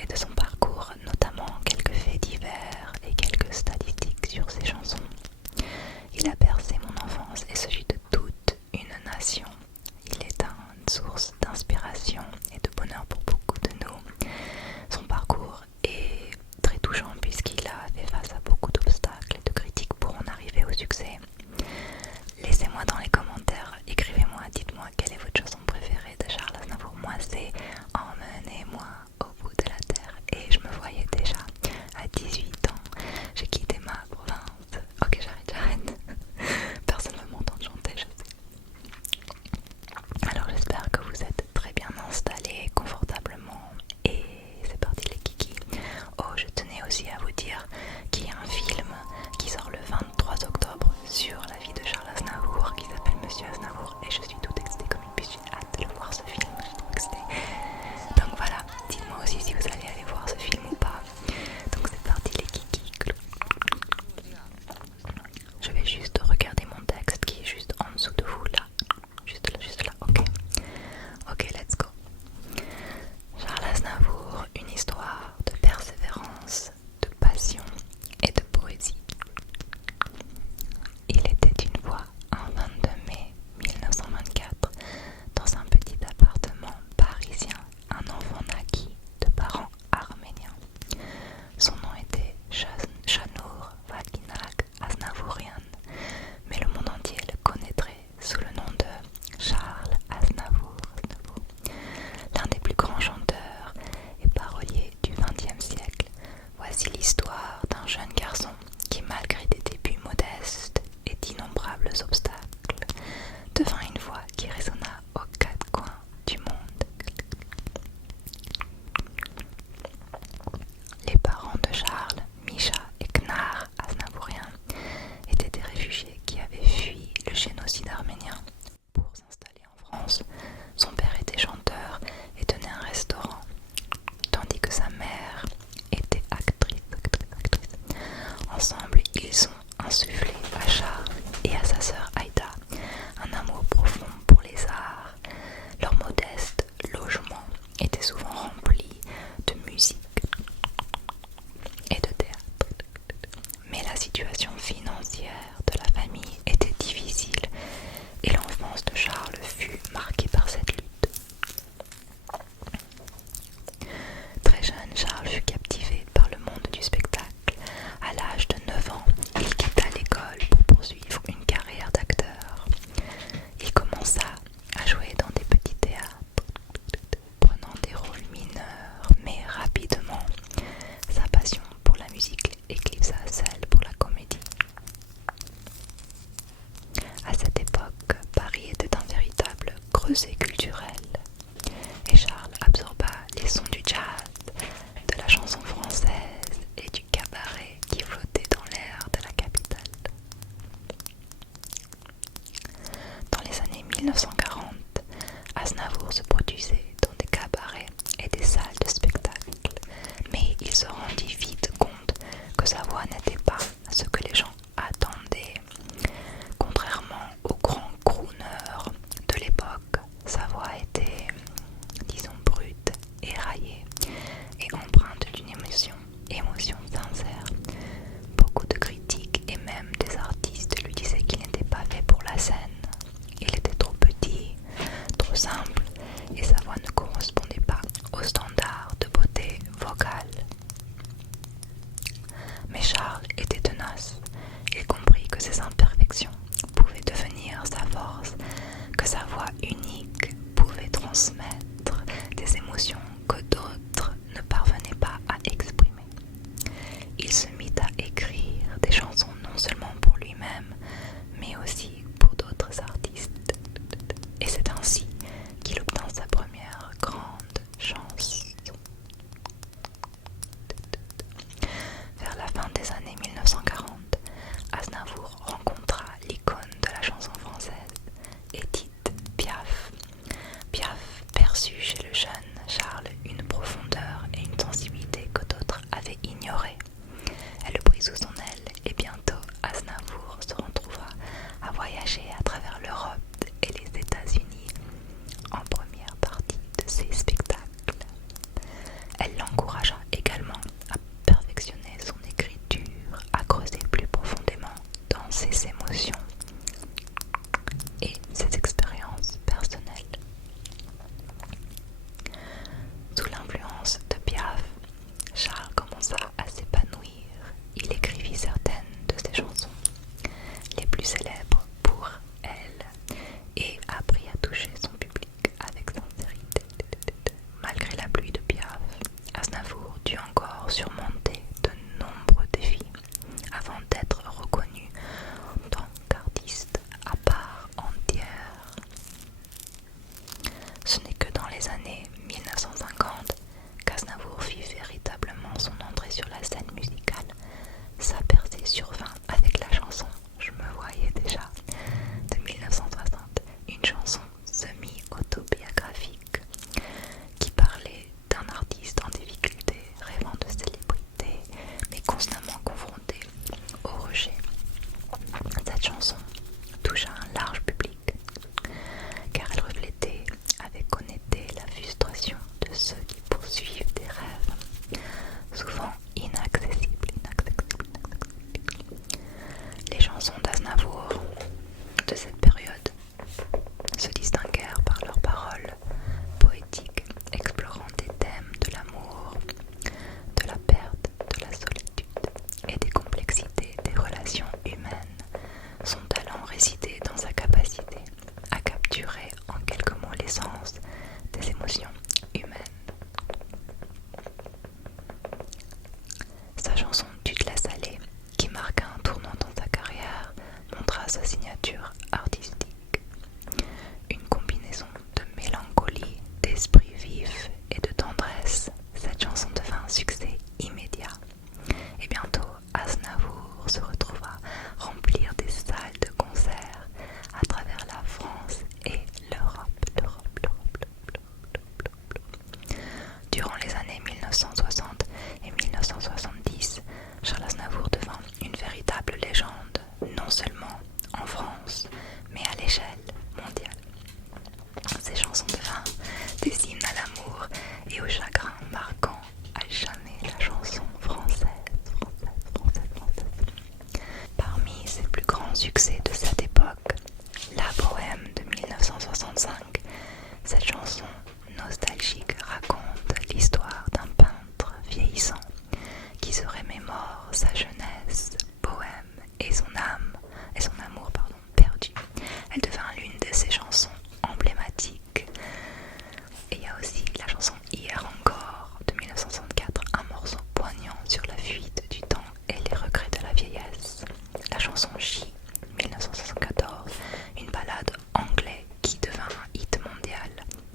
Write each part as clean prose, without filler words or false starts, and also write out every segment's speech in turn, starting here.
et de son parcours, notamment quelques faits divers et quelques statistiques sur ses chansons. Il a bercé mon enfance et celui de toute une nation. Il est une source d'inspiration et de bonheur pour beaucoup de nous. Son parcours est très touchant puisqu'il a fait face à beaucoup d'obstacles et de critiques pour en arriver au succès. Laissez-moi dans les commentaires, écrivez-moi, dites-moi quelle est votre chanson préférée de Charles Aznavour. Moi c'est Emmenez-moi au bout de la terre et je me voyais déjà à 18 ans. J'ai quitté ma province. Ok, j'arrête. Personne ne m'entend chanter, je sais. Alors j'espère que vous êtes très bien installés, confortablement. Et c'est parti les kikis. Oh, je tenais aussi à vous dire qu'il y a un film qui sort le 23 octobre sur la vie de Charles Aznavour qui s'appelle Monsieur Aznavour et je suis toute excitée comme une puce, j'ai hâte de le voir ce film, je suis trop excitée. Donc voilà, dites-moi aussi si vous allez aller voir ce film ou pas. Donc c'est parti les kikis. Je vais juste regarder mon texte qui est juste en dessous de vous là. Juste là, ok. Ok, let's go. Charles Aznavour, une histoire de persévérance, de passion et de poésie. Il était une fois un 22 mai 1924 dans un petit appartement parisien, un enfant naquit de parents arméniens. Son nom était Şanur Vakinak Aznavourian, mais le monde entier le connaîtrait sous le nom de Charles Aznavour. L'un des plus grands chanteurs et paroliers du XXe siècle. Voici l'histoire d'un jeune garçon qui, malgré des débuts modestes et d'innombrables obstacles, devint une voix qui résonna aux quatre coins du monde. Les parents de Charles, Misha et Knar Aznavourian, étaient des réfugiés qui avaient fui le génocide arménien pour s'installer en France. Son père était chanteur et tenait un restaurant, tandis que sa mère était actrice. Ensemble, ils ont insufflé à Charles et à sa sœur Aïda un amour profond pour les arts. Leur modeste logement était souvent rempli de musique et de théâtre. Mais la situation financière de la famille était difficile et l'enfance de Charles fut marquée par cette lutte. Très jeune, Charles fut captivé par le monde du spectacle. À l'âge de 9 ans, il quitta l'école pour poursuivre une carrière d'acteur. Il commença à jouer dans des petits théâtres, prenant des rôles mineurs, mais rapidement, sa passion pour la musique éclipsa celle pour la comédie. À cette époque, Paris était un véritable creuset culturel et Charles absorba les sons du jazz, de la chanson française et du cabaret qui flottait dans l'air de la capitale. Dans les années 1940, Aznavour se produisait dans des cabarets et des salles de spectacle, mais il se rendit vite compte que sa voix n'était pas ce que les gens attendaient. Contrairement aux grands crooners de l'époque, sa voix était, disons, brute, éraillée et empreinte d'une émotion sincère. Beaucoup de critiques et même des artistes lui disaient qu'il n'était pas fait pour la scène. Il était trop petit, trop simple et sa voix ne correspondait pas aux standards de beauté vocale. Mais Charles était tenace. Il comprit que ses imperfections pouvaient devenir sa force, que sa voix unique pouvait transmettre des émotions que d'autres ne parvenaient pas à exprimer. Il se mit à écrire des chansons non seulement pour lui-même, mais aussi pour d'autres artistes. Et c'est ainsi qu'il obtint sa première grande chance. Vers la fin des années 1940, Aznavour rencontra l'icône de la chanson française, Édith Piaf. Piaf perçut chez le jeune Charles une profondeur et une sensibilité que d'autres avaient ignorées. Elle le prit sous son aile et bientôt Aznavour se retrouva à voyager à travers l'Europe et les États-Unis en première partie de ses spectacles. Elle l'encouragea Aznavour surmontait de nombreux défis avant d'être reconnu en tant qu'artiste à part entière. Ce n'est que dans les années 1950 qu'Aznavour fit véritablement son entrée sur la scène musicale. Sa percée survint avec la chanson Je me voyais déjà de 1960, une chanson semi-autobiographique qui parlait d'un artiste en difficulté, rêvant de célébrité, mais constamment confronté au rejet. Cette chanson toucha un large public, car elle reflétait avec honnêteté la frustration de ceux qui poursuivent des rêves, souvent inaccessibles. Les chansons d'Aznavour de cette période se distinguèrent par leurs paroles poétiques, explorant des thèmes de l'amour, de la perte, de la solitude et des complexités des relations humaines. Son talent résidait dans sa capacité à capturer en quelques mots l'essence des émotions humaines. Sa chanson Tu te laisses aller, qui marqua un tournant dans sa carrière, montra sa signature artistique. Une combinaison de mélancolie, d'esprit vif et de tendresse, cette chanson devint un succès immédiat. Et bientôt, Aznavour se retrouva remplir des salles de concert à travers la France et l'Europe. Durant les années 1960 et 1970, Charles Aznavour devint une véritable légende, non seulement en France, mais à l'échelle mondiale. Ses chansons devinrent des hymnes à l'amour et au chagrin, marquant à jamais la chanson française. Parmi ses plus grands succès de cette époque, La Bohème de 1965, cette chanson nostalgique raconte l'histoire d'un peintre vieillissant qui se remémore sa jeunesse bohème et son amour perdu. Elle devint l'une de ses chansons emblématiques. Et il y a aussi la chanson Hier encore de 1964, un morceau poignant sur la fuite du temps et les regrets de la vieillesse. La chanson J 1974, une ballade anglaise qui devint un hit mondial,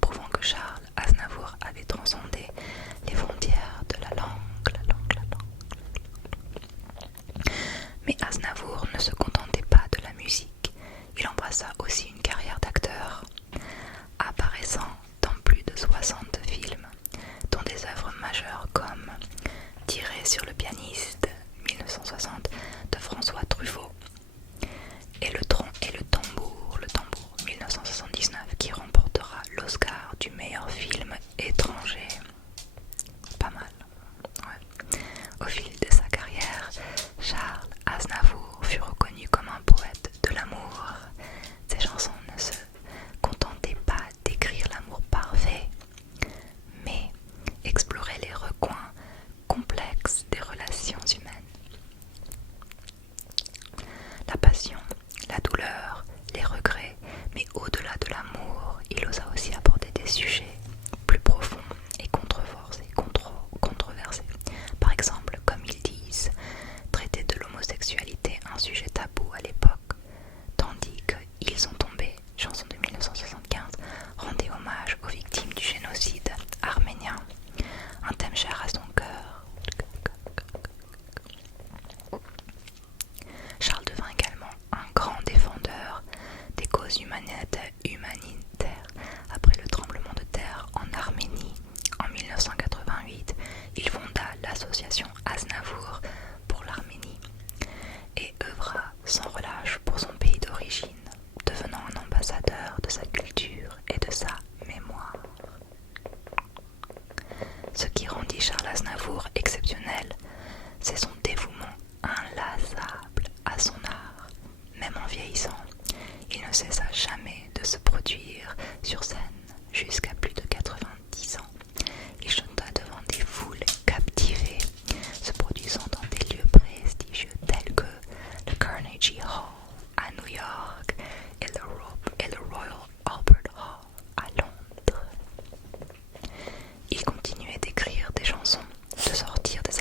prouvant que Charles Aznavour avait transcendé les frontières de la langue. Mais Aznavour ne se contentait pas de la musique, il embrassa aussi une carrière d'acteur, apparaissant dans plus de 60 films, dont des œuvres majeures comme Tiré sur le pianiste 1960 de François Truffaut et Le Tronc et le tambour 1979 qui remportera l'Oscar du meilleur film étranger. Pas mal. Ouais. Au fil de sa carrière, Charles Aznavour fut reconnu comme un poète de l'amour. Ses chansons ne se contentaient pas d'écrire l'amour parfait, mais exploraient les recoins complexes des relations humaines. La passion, la douleur, les regrets, mais au-delà de l'amour, il osa aussi aborder des sujets plus profonds et controversés. Par exemple, comme ils disent, traiter de l'homosexualité un sujet tabou à l'époque, tandis que Ils sont tombés, chanson de 1975, rendait hommage aux victimes du génocide arménien, un thème cher à son cœur. Charles devint également un grand défendeur des causes humanitaires après le tremblement de terre en Arménie en 1988. Il fonda l'association Aznavour pour l'Arménie et œuvra sans relâche pour son pays d'origine, devenant un ambassadeur de sa culture et de sa mémoire. Ce qui rendit Charles Aznavour exceptionnel, c'est son dévouement inlassable à son art. Même en vieillissant, il ne cessa jamais de se produire sur scène jusqu'à plus de 90 ans. Il chanta devant des foules captivées, se produisant dans des lieux prestigieux tels que le Carnegie Hall à New York et le Royal Albert Hall à Londres. Il continuait d'écrire des chansons, de sortir des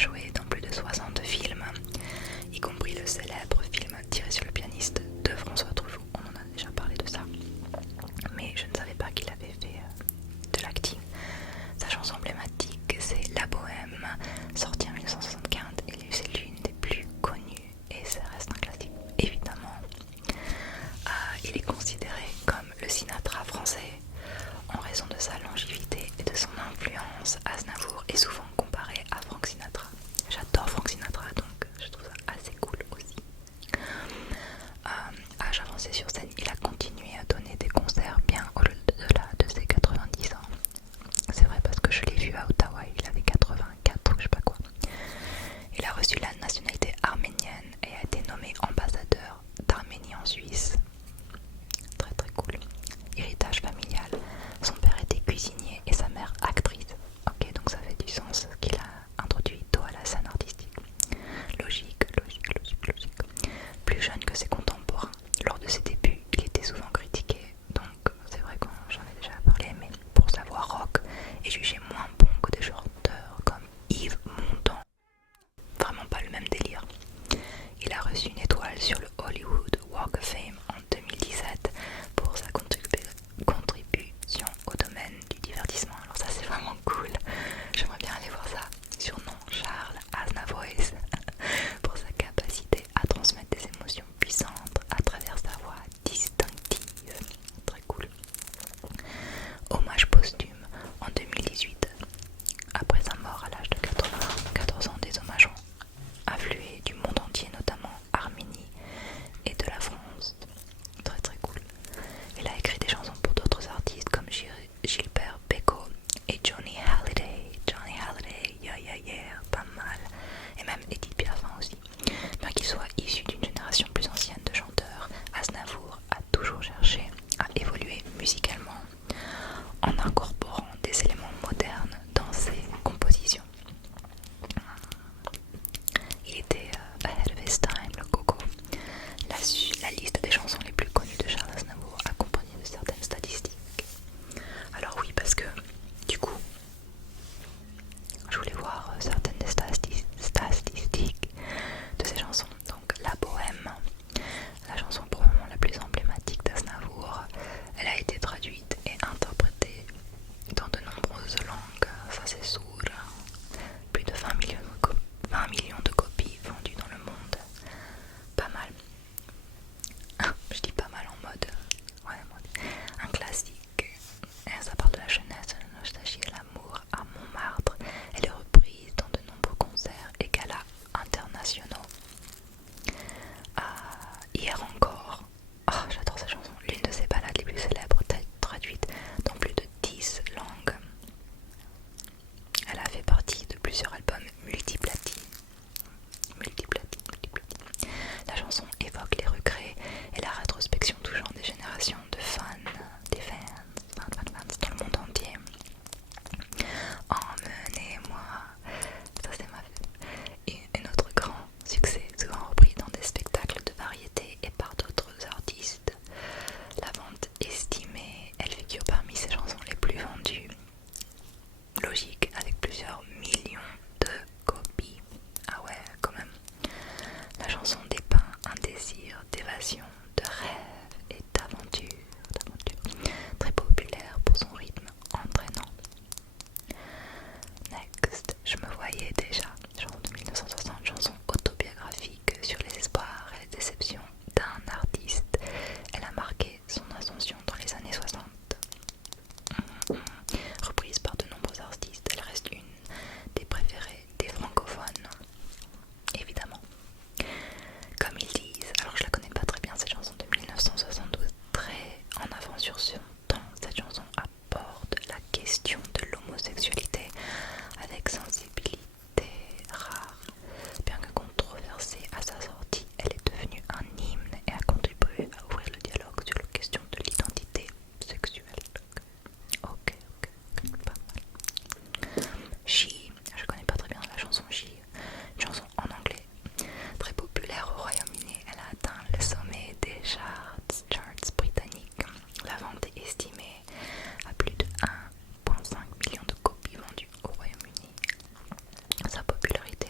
joué dans plus de 60 films, y compris le célèbre film tiré sur le pianiste de François Truffaut. On en a déjà parlé de ça, mais je ne savais pas qu'il avait fait de l'acting. Sa chanson emblématique, c'est La Bohème, sortie en 1975, et c'est l'une des plus connues et ça reste un classique évidemment. Il est considéré comme le Sinatra français en raison de sa longévité et de son influence. Aznavour est souvent comparé à Frank Sinatra. J'adore Frank Sinatra, donc je trouve ça assez cool aussi. Âge avancé sur scène, il a continué à donner des concerts bien au-delà de ses 90 ans. C'est vrai parce que je l'ai vu à Ottawa, il avait 84 ou je sais pas quoi. Il a reçu la nationalité arménienne et a été nommé ambassadeur d'Arménie en Suisse. Très très cool. Héritage familial, son père était cuisinier et sa mère actrice. Ok, donc ça fait du sens qu'il a introduit tôt à la scène artistique. Logique. Plus jeune que ses contemporains, lors de ses débuts, il était souvent critiqué, donc c'est vrai que j'en ai déjà parlé, mais pour sa voix rock est jugé moins bon que des chanteurs comme Yves Montand. Vraiment pas le même délire. Il a reçu une étoile sur le Hollywood Walk of Fame en 2017 pour sa contribution au domaine du divertissement. Alors ça c'est vraiment cool, j'aimerais bien aller voir ça. Surnom Charles Aznavour pour sa capacité à transmettre des émotions puissantes à travers sa voix distinctive. Très cool. Hommage posthume en 2018. Après sa mort à l'âge de 94 ans, des hommages ont afflué du monde entier, notamment Arménie et de la France. Très très cool. Il a écrit des chansons pour d'autres artistes comme Gilbert Bécaud et Johnny Hallyday. Johnny Hallyday, yeah, pas mal. Et même Edith Piaf aussi. Bien qu'il soit issu d'une génération plus ancienne de chanteurs, Aznavour a toujours cherché à évoluer musicalement en incorporant des éléments modernes dans ses compositions. Il était ahead of his time, le coco. La liste des chansons les plus connues de Charles Aznavour accompagnée de certaines statistiques. Alors oui, parce que du coup, je voulais voir certaines des statistiques de ces chansons. Donc La Bohème, la chanson probablement la plus emblématique d'Aznavour, elle a été traduite et interprétée dans de nombreuses langues, ça c'est sûr. Plus de 20 millions de copies vendues dans le monde. Pas mal. Je dis pas mal en mode, un classique. Et ça parle de la jeunesse, de la nostalgie et l'amour à Montmartre. Elle est reprise dans de nombreux concerts et galas internationaux. Hier encore, j'adore cette chanson, l'une de ses ballades les plus célèbres, traduite dans plus de 10 langues. Elle a fait partie de plusieurs albums multiplatine. La chanson évoque les regrets et la rétrospection touchant des générations de fans dans le monde entier. Emmenez-moi, ça c'est un autre grand succès, souvent repris dans des spectacles de variété et par d'autres artistes. La vente estimée, elle figure parmi ses chansons les plus vendues. Logique, avec plusieurs millions de copies. Ah ouais, quand même. La chanson dépeint un désir d'évasion, de rêve et d'aventure. Très populaire pour son rythme entraînant. Next, je me voyais déjà, chanson de 1960, chanson autobiographique sur les espoirs et les déceptions d'un artiste. Elle a marqué son ascension dans les années 60. Reprise par de nombreux artistes, elle reste une des préférées des francophones, évidemment. Comme ils disent, alors je la connais pas très bien cette chanson de 1972, très en avant sur son temps, cette chanson aborde la question de l'homosexualité avec sensibilité rare. Bien que controversée à sa sortie, elle est devenue un hymne et a contribué à ouvrir le dialogue sur la question de l'identité sexuelle. Ok, pas mal. She, je connais pas très bien la chanson She, une chanson en anglais, très populaire au Royaume-Uni. Elle a atteint le sommet des charts britanniques. La vente est estimée à plus de 1,5 million de copies vendues au Royaume-Uni. Sa popularité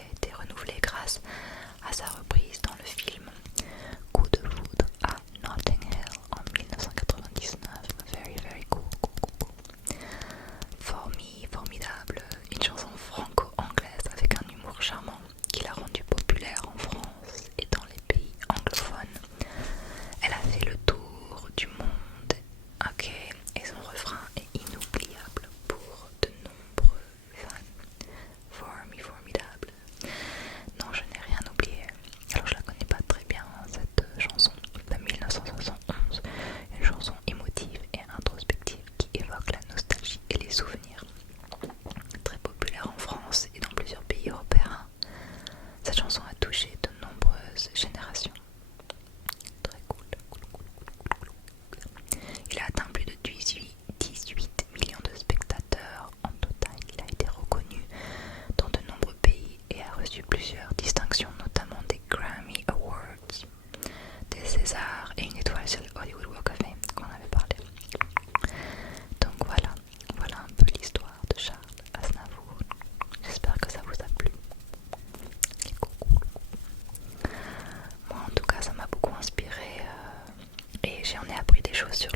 et j'en ai appris des choses sur